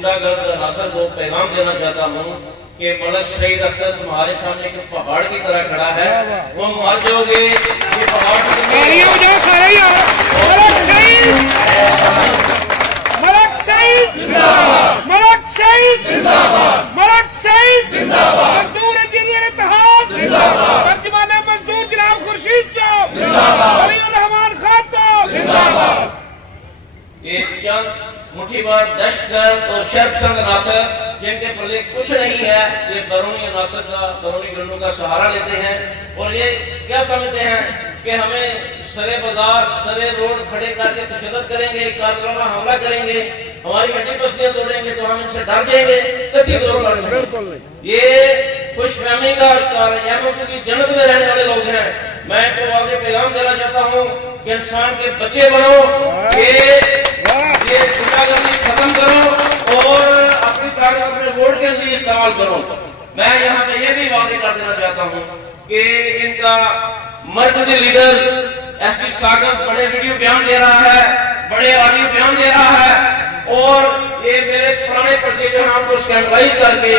गुंडागर्द नासर को पैगाम देना चाहता हूँ कि मलक शहीद अख्तर तुम्हारे सामने एक पहाड़ की तरह खड़ा है, वो मर जाओगे। ये पहाड़ मजदूर इंजीनियर इत्तेहाद जिंदाबाद, तर्जुमान मंजूर जनाब खुर्शीद साहब जिंदाबाद, वलीउर रहमान खान साहब जिंदाबाद। ये चंद मुट्ठीबाज दहशतगर्द और शर्मसंग नासर जिनके पल्ले कुछ नहीं है, ये बरूनी नासर का बरूनी गंडों का सहारा लेते हैं और ये क्या समझते हैं कि हमें सरे बाजार सरे रोड खड़े करके तशद्दुद करेंगे, कातिलाना हमला करेंगे, हमारी हड्डी पसलियां तोड़ेंगे तो हम इनसे डर जाएंगे। बिल्कुल नहीं, ये खुशफहमी का शिकार है, यहाँ क्योंकि जन्नत में रहने वाले लोग हैं। मैं तो वाज़ेह पैगाम देना चाहता हूँ कि इंसान के बच्चे बनो, ये गुंडागर्दी खत्म करो और अपनी ताकत अपने वोट के जरिए इस्तेमाल करो। मैं यहाँ पे ये भी वाज़ेह कर देना चाहता हूँ कि इनका मरकजी लीडर एसपी सागब बड़े वीडियो बयान दे रहा है, बड़े ऑडियो बयान दे रहा है और ये मेरे पुराने पर्चे जो है आपको स्कैंडलाइज करके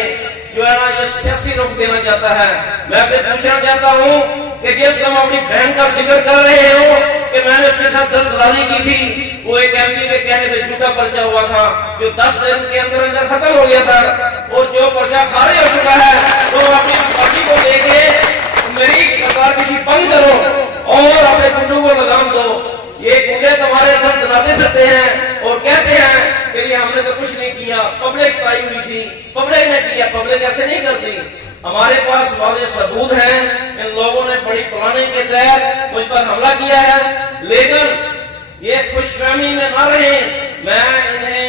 जो है ना ये सियासी रुख देना चाहता है। मैं से पूछना चाहता हूँ कि जिस समय अपनी बहन का जिक्र कर रहे हो कि मैंने उसके साथ दस्तगीरी की थी, वो एक एमपी के कहने पे झूठा पर्चा हुआ था जो 10 दिन के अंदर अंदर खत्म हो गया था और जो पर्चा खारिज हो चुका है तो अपनी पार्टी को लेके मेरी सरकार किसी बंद करो और अपने गुंडों को लगाम दो। ये गुंडे तुम्हारे घर दलाते फिरते हैं और कहते हैं कि ये हमने तो कुछ नहीं किया, पब्लिक सफाई हुई थी, पब्लिक ने किया। पब्लिक ऐसे नहीं करती, हमारे पास वाज़ेह सबूत हैं। इन लोगों ने बड़ी प्लानिंग के तहत मुझ पर हमला किया है, लेकिन ये खुशफहमी में न रहे। मैं इन्हें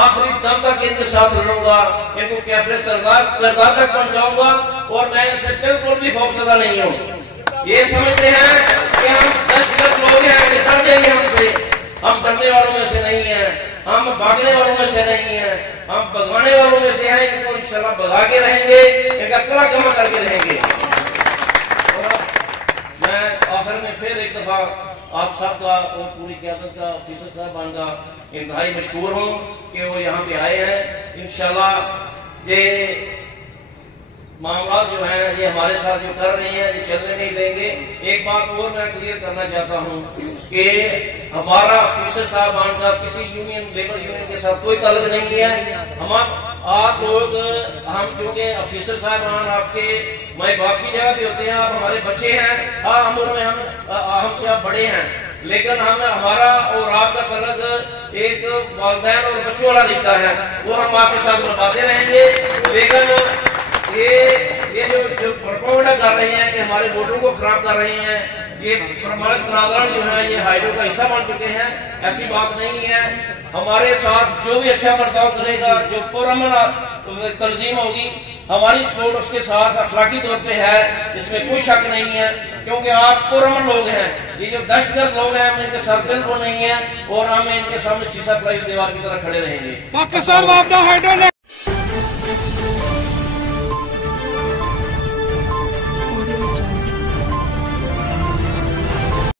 आखिरी दम तक इनके साथ लड़ूंगा, इनको कैसे किरदार तक पहुंचाऊंगा और मैं इनसे बिल्कुल भी खौफजदा नहीं हूँ। ये समझते हैं कि हम 10 लोग हैं, निकल जाएंगे हमसे। हम डरने वालों में से नहीं है, हम भागने वालों में से नहीं है, हम भगाने वालों में से हैं। इनको इंशाल्लाह भगा के रहेंगे, इनका कला कमा करके रहेंगे। और मैं आखिर में फिर एक दफा आप सबका और पूरी क़यादत का ऑफिसर साहबान का इंतहाई मशकूर हूँ कि वो यहाँ पे आए हैं। इंशाल्लाह ये मामला जो है ये हमारे साथ जो कर रहे हैं ये चलने नहीं देंगे। एक बात और मैं क्लियर करना चाहता हूँ कि हमारा ऑफिसर साहबान का किसी यूनियन लेबर यूनियन के साथ कोई ताल्लुक नहीं है। हम आप लोग हम चूंकि ऑफिसर साहबान आपके माई बाप की जगह पे होते हैं, आप हमारे बच्चे हैं, हाँ उम्र में हमसे आप बड़े हैं, लेकिन हम हमारा और आपका ताल्लुक एक वालिदैन और बच्चों वाला रिश्ता है, वो हम आपके साथ निभाते रहेंगे। लेकिन ये जो प्रोपेगेंडा कर रहे हैं कि हमारे वोटों को खराब कर रहे हैं, ये हमारे बरादरान जो है ये हाइड्रो का हिस्सा बन चुके हैं, ऐसी बात नहीं है। हमारे साथ जो भी अच्छा बर्ताव करेगा, जो पुरअमन तंजीम होगी, हमारी सपोर्ट उसके साथ अखलाकी तौर पे है, इसमें कोई शक नहीं है, क्योंकि आप पुरअमन लोग हैं। ये जो दहशतगर्द लोग हैं हम इनके साथ बिल्कुल नहीं है और हम इनके सामने शीशा पलाई दीवार की तरह खड़े रहेंगे। पाकिस्तान